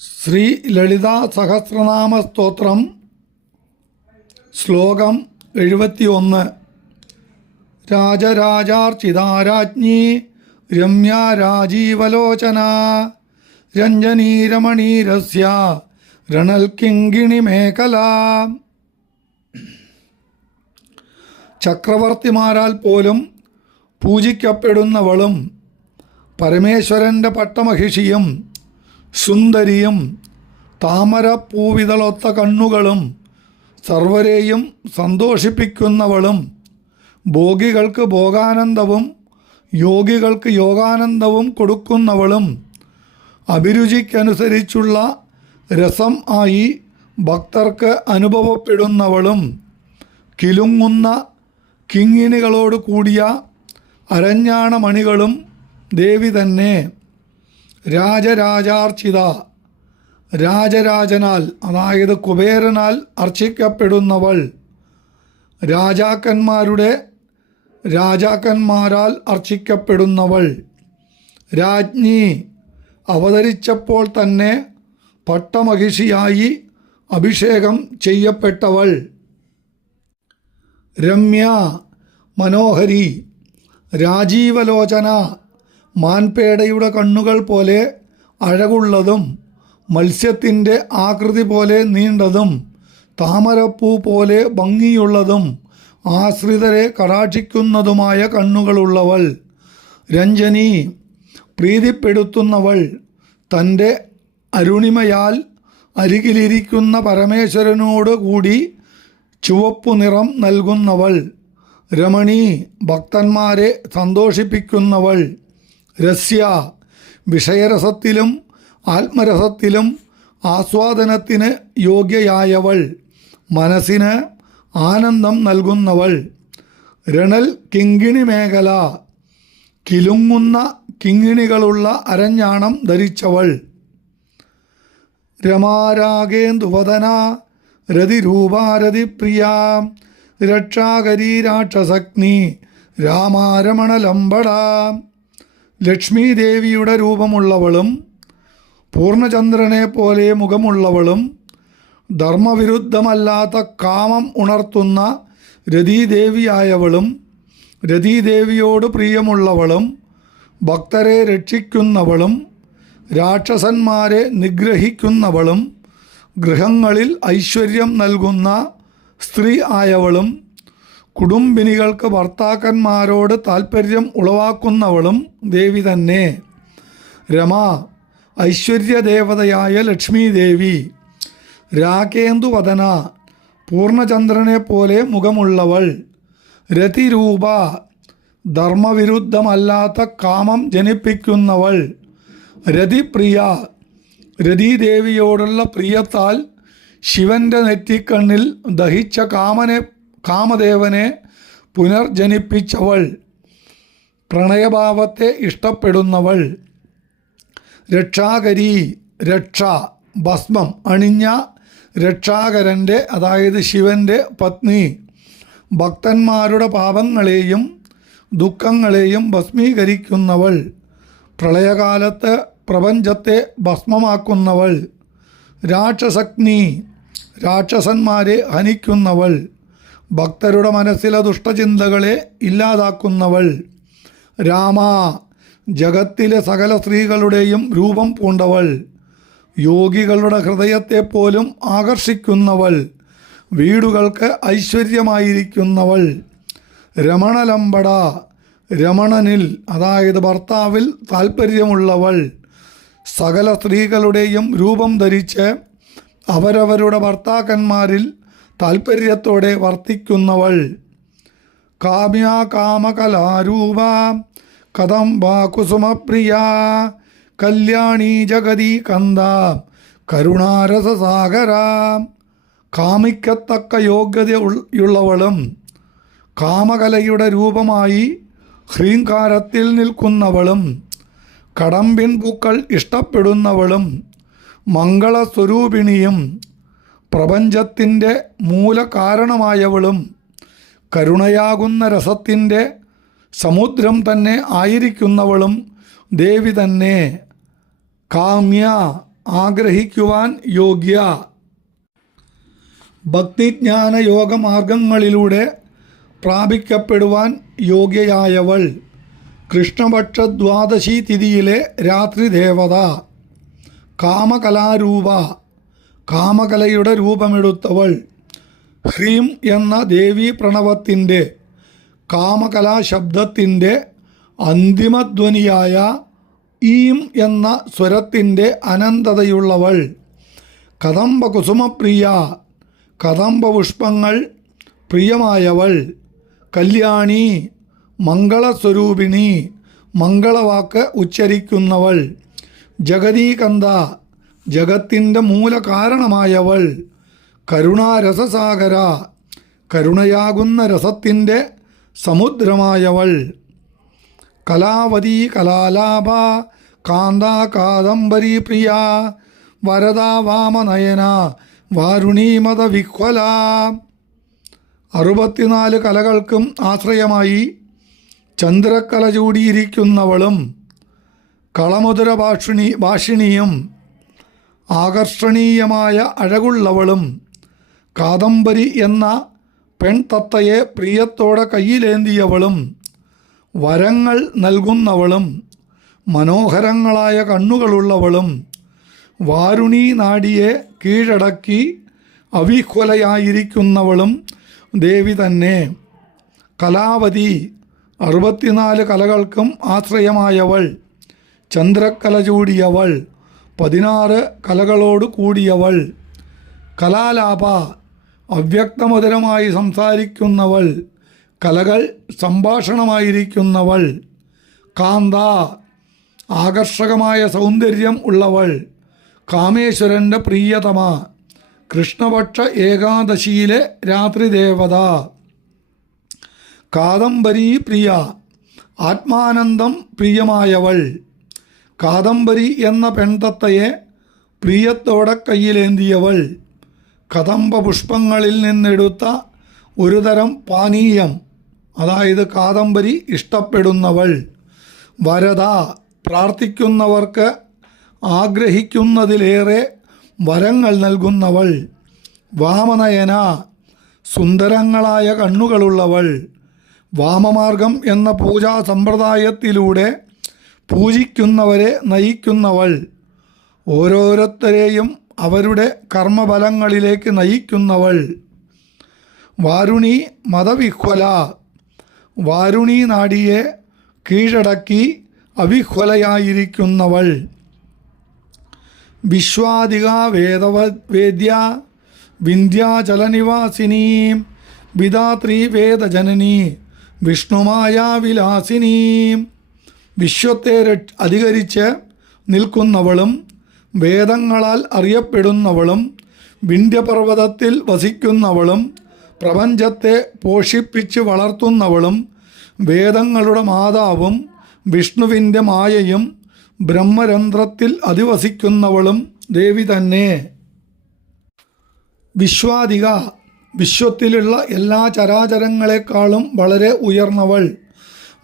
ശ്രീ ലളിതാ സഹസ്രനാമ സ്തോത്രം ശ്ലോകം 71. രാജരാജാർച്ചിതാരാജ്ഞി രമ്യാ രാജീവലോചന രഞ്ജനീരമണീരസ്യ രണൽക്കിങ്കിണി മേഖല. ചക്രവർത്തിമാരാൽ പോലും പൂജിക്കപ്പെടുന്നവളും പരമേശ്വരൻ്റെ പട്ടമഹിഷിയും സുന്ദരിയും താമരപ്പൂവിതളൊത്ത കണ്ണുകളും സർവരെയും സന്തോഷിപ്പിക്കുന്നവളും ഭോഗികൾക്ക് ഭോഗാനന്ദവും യോഗികൾക്ക് യോഗാനന്ദവും കൊടുക്കുന്നവളും അഭിരുചിക്കനുസരിച്ചുള്ള രസം ആയി ഭക്തർക്ക് അനുഭവപ്പെടുന്നവളും കിലുങ്ങുന്ന കിങ്ങിണികളോട് കൂടിയ അരഞ്ഞാണമണികളും ദേവി തന്നെ. രാജരാജാർച്ചിത, രാജരാജനാൽ അതായത് കുബേരനാൽ അർച്ചിക്കപ്പെടുന്നവൾ, രാജാക്കന്മാരാൽ അർച്ചിക്കപ്പെടുന്നവൾ, രാജ്ഞി അവതരിച്ചപ്പോൾ തന്നെ പട്ടമഹിഷിയായി അഭിഷേകം ചെയ്യപ്പെട്ടവൾ, രമ്യ മനോഹരി, രാജീവലോചന മാൻപേടയുടെ കണ്ണുകൾ പോലെ അഴകുള്ളതും മത്സ്യത്തിൻ്റെ ആകൃതി പോലെ നീണ്ടതും താമരപ്പൂ പോലെ ഭംഗിയുള്ളതും ആശ്രിതരെ കടാക്ഷിക്കുന്നതുമായ കണ്ണുകളുള്ളവൾ, രഞ്ജനി പ്രീതിപ്പെടുത്തുന്നവൾ, തൻ്റെ അരുണിമയാൽ അരികിലിരിക്കുന്ന പരമേശ്വരനോട് കൂടി ചുവപ്പു നിറം നൽകുന്നവൾ, രമണി ഭക്തന്മാരെ സന്തോഷിപ്പിക്കുന്നവൾ, രസ്യ വിഷയരസത്തിലും ആത്മരസത്തിലും ആസ്വാദനത്തിന് യോഗ്യയായവൾ, മനസ്സിന് ആനന്ദം നൽകുന്നവൾ, രണൽ കിങ്കിണി മേഖല കിലുങ്ങുന്ന കിങ്ങിണികളുള്ള അരഞ്ഞാണം ധരിച്ചവൾ, രമാരാഗേന്ദുവദന രതിരൂപാരതിപ്രിയ രക്ഷാകരീ രാക്ഷസഗ്നി രാമാരമണലംബട. ലക്ഷ്മി ദേവിയുടെ രൂപമുള്ളവളും പൂർണ്ണചന്ദ്രനെ പോലെ മുഖമുള്ളവളും ധർമ്മവിരുദ്ധമല്ലാത്ത കാമം ഉണർത്തുന്ന രതീദേവിയായവളും രതീദേവിയോട് പ്രിയമുള്ളവളും ഭക്തരെ രക്ഷിക്കുന്നവളും രാക്ഷസന്മാരെ നിഗ്രഹിക്കുന്നവളും ഗൃഹങ്ങളിൽ ഐശ്വര്യം നൽകുന്ന സ്ത്രീ ആയവളും കുടുംബിനികൾക്ക് ഭർത്താക്കന്മാരോട് താൽപ്പര്യം ഉളവാക്കുന്നവളും ദേവി തന്നെ. രമ ഐശ്വര്യദേവതയായ ലക്ഷ്മി ദേവി, രാകേന്ദുവദന പൂർണ്ണചന്ദ്രനെ പോലെ മുഖമുള്ളവൾ, രതിരൂപ ധർമ്മവിരുദ്ധമല്ലാത്ത കാമം ജനിപ്പിക്കുന്നവൾ, രതിപ്രിയ രതീദേവിയോടുള്ള പ്രിയത്താൽ ശിവൻ്റെ നെറ്റിക്കണ്ണിൽ ദഹിച്ച കാമദേവനെ പുനർജനിപ്പിച്ചവൾ, പ്രണയഭാവത്തെ ഇഷ്ടപ്പെടുന്നവൾ, രക്ഷാകരി രക്ഷ ഭസ്മം അണിഞ്ഞ രക്ഷാകരൻ്റെ അതായത് ശിവൻ്റെ പത്നി, ഭക്തന്മാരുടെ പാപങ്ങളെയും ദുഃഖങ്ങളെയും ഭസ്മീകരിക്കുന്നവൾ, പ്രളയകാലത്ത് പ്രപഞ്ചത്തെ ഭസ്മമാക്കുന്നവൾ, രാക്ഷസഗ്നി രാക്ഷസന്മാരെ ഹനിക്കുന്നവൾ, ഭക്തരുടെ മനസ്സിലെ ദുഷ്ടചിന്തകളെ ഇല്ലാതാക്കുന്നവൾ, രാമ ജഗത്തിലെ സകല സ്ത്രീകളുടെയും രൂപം പൂണ്ടവൾ, യോഗികളുടെ ഹൃദയത്തെ പോലും ആകർഷിക്കുന്നവൾ, വീടുകൾക്ക് ഐശ്വര്യമായിരിക്കുന്നവൾ, രമണലംബട രമണനിൽ അതായത് ഭർത്താവിൽ താൽപ്പര്യമുള്ളവൾ, സകല സ്ത്രീകളുടെയും രൂപം ധരിച്ച് അവരവരുടെ ഭർത്താക്കന്മാരിൽ താൽപ്പര്യത്തോടെ വർത്തിക്കുന്നവൾ, കാമ്യ കാമകലാരൂപ കദംബാകുസുമപ്രിയ കല്യാണി ജഗതി കന്ദ കരുണാരസസാഗര. കാമിക്കത്തക്ക യോഗ്യതയുള്ളവളും കാമകലയുടെ രൂപമായി ഹ്രീങ്കാരത്തിൽ നിൽക്കുന്നവളും കടമ്പിൻ പൂക്കൾ ഇഷ്ടപ്പെടുന്നവളും മംഗളസ്വരൂപിണിയും പ്രപഞ്ചത്തിൻ്റെ മൂലകാരണമായവളും കരുണയാകുന്ന രസത്തിൻ്റെ സമുദ്രം തന്നെ ആയിരിക്കുന്നവളും ദേവി തന്നെ. കാമ്യ ആഗ്രഹിക്കുവാൻ യോഗ്യ. ഭക്തിജ്ഞാന യോഗമാർഗങ്ങളിലൂടെ പ്രാപിക്കപ്പെടുവാൻ യോഗ്യയായവൾ. കൃഷ്ണപക്ഷ ദ്വാദശി തിഥിയിലെ രാത്രി ദേവത. കാമകലാരൂപ, കാമകലയുടെ രൂപമെടുത്തവൾ. ഹ്രീം എന്ന ദേവീ പ്രണവത്തിൻ്റെ കാമകലാശബ്ദത്തിൻ്റെ അന്തിമധ്വനിയായ ഈം എന്ന സ്വരത്തിൻ്റെ അനന്തതയുള്ളവൾ. കദംബകുസുമപ്രിയ, കദംബപുഷ്പങ്ങൾ പ്രിയമായവൾ. കല്യാണി, മംഗളസ്വരൂപിണി, മംഗളവാക്ക് ഉച്ചരിക്കുന്നവൾ. ജഗതീകന്ത, ജഗത്തിൻ്റെ മൂലകാരണമായവൾ. കരുണാരസസാഗര, കരുണയാകുന്ന രസത്തിൻ്റെ സമുദ്രമായവൾ. കലാവതി, കലാലാഭ, കാന്ത, കാദംബരി പ്രിയ, വരദാ, വാമനയന, വാരുണീമത വിഹ്വല. 64 കലകൾക്കും ആശ്രയമായി ചന്ദ്രക്കല ചൂടിയിരിക്കുന്നവളും കളമുദര ഭാഷിണിയും ആകർഷണീയമായ അഴകുള്ളവളും കാദംബരി എന്ന പെൺതത്തയെ പ്രിയത്തോടെ കയ്യിലേന്തിയവളും വരങ്ങൾ നൽകുന്നവളും മനോഹരങ്ങളായ കണ്ണുകളുള്ളവളും വാരുണീ നാഡിയെ കീഴടക്കി അവിഹ്വലയായിരിക്കുന്നവളും ദേവി തന്നെ. കലാവതി, 64 കലകൾക്കും ആശ്രയമായവൾ, ചന്ദ്രക്കല ചൂടിയവൾ, 16 കലകളോട് കൂടിയവൾ. കലാലാപ, അവ്യക്തമധുരമായി സംസാരിക്കുന്നവൾ, കലകൾ സംഭാഷണമായിരിക്കുന്നവൾ. കാന്ത, ആകർഷകമായ സൗന്ദര്യം ഉള്ളവൾ, കാമേശ്വരൻ്റെ പ്രിയതമ, കൃഷ്ണപക്ഷ ഏകാദശിയിലെ രാത്രി ദേവത. കാദംബരി പ്രിയ, ആത്മാനന്ദം പ്രിയമായവൾ. കാദംബരി എന്ന പെൺതത്തയെ പ്രിയത്തോടെ കയ്യിലേന്തിയവൾ. കദംബ പുഷ്പങ്ങളിൽ നിന്നെടുത്ത ഒരു തരം പാനീയം, അതായത് കാദംബരി ഇഷ്ടപ്പെടുന്നവൾ. വരദ, പ്രാർത്ഥിക്കുന്നവർക്ക് ആഗ്രഹിക്കുന്നതിലേറെ വരങ്ങൾ നൽകുന്നവൾ. വാമനയന, സുന്ദരങ്ങളായ കണ്ണുകളുള്ളവൾ. വാമമാർഗം എന്ന പൂജാ സമ്പ്രദായത്തിലൂടെ പൂജിക്കുന്നവരെ നയിക്കുന്നവൾ. ഓരോരുത്തരെയും അവരുടെ കർമ്മഫലങ്ങളിലേക്ക് നയിക്കുന്നവൾ. വാരുണി മതവിഹ്വല, വാരുണി നാഡിയെ കീഴടക്കി അവിഹ്വലയായിരിക്കുന്നവൾ. വിശ്വാധിക വേദ്യ, വിന്ധ്യാചലനിവാസിനി, വിധാത്രി വേദജനനി, വിഷ്ണുമായാവിലാസിനി. വിശ്വത്തെ അധികരിച്ച് നിൽക്കുന്നവളും വേദങ്ങളാൽ അറിയപ്പെടുന്നവളും വിന്ധ്യപർവ്വതത്തിൽ വസിക്കുന്നവളും പ്രപഞ്ചത്തെ പോഷിപ്പിച്ച് വളർത്തുന്നവളും വേദങ്ങളുടെ മാതാവും വിഷ്ണുവിൻ്റെ മായയും ബ്രഹ്മരന്ധ്രത്തിൽ അധിവസിക്കുന്നവളും ദേവി തന്നെ. വിശ്വാധിക, വിശ്വത്തിലുള്ള എല്ലാ ചരാചരങ്ങളെക്കാളും വളരെ ഉയർന്നവൾ.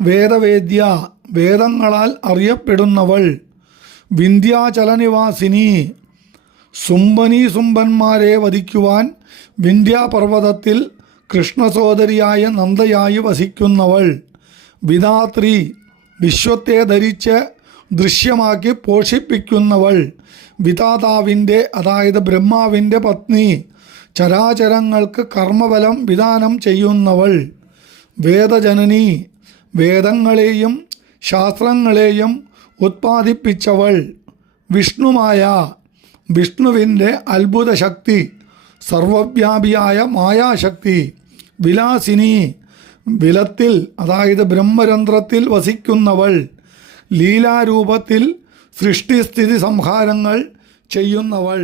വേദവേദ്യ, വേദങ്ങളാൽ അറിയപ്പെടുന്നവൾ. വിന്ധ്യാചലനിവാസിനി, സുംബനീസുംബന്മാരെ വധിക്കുവാൻ വിന്ധ്യാപർവ്വതത്തിൽ കൃഷ്ണസോദരിയായ നന്ദയായി വസിക്കുന്നവൾ. വിധാത്രി, വിശ്വത്തെ ധരിച്ച് ദൃശ്യമാക്കി പോഷിപ്പിക്കുന്നവൾ. വിധാതാവിൻ്റെ, അതായത് ബ്രഹ്മാവിൻ്റെ പത്നി, ചരാചരങ്ങൾക്ക് കർമ്മഫലം വിധാനം ചെയ്യുന്നവൾ. വേദജനനി, വേദങ്ങളെയും ശാസ്ത്രങ്ങളെയും ഉത്പാദിപ്പിച്ചവൾ. വിഷ്ണുമായ, വിഷ്ണുവിൻ്റെ അത്ഭുത ശക്തി, സർവവ്യാപിയായ മായാശക്തി. വിലാസിനി, വിലത്തിൽ, അതായത് ബ്രഹ്മരന്ധ്രത്തിൽ വസിക്കുന്നവൾ. ലീലാരൂപത്തിൽ സൃഷ്ടിസ്ഥിതി സംഹാരങ്ങൾ ചെയ്യുന്നവൾ.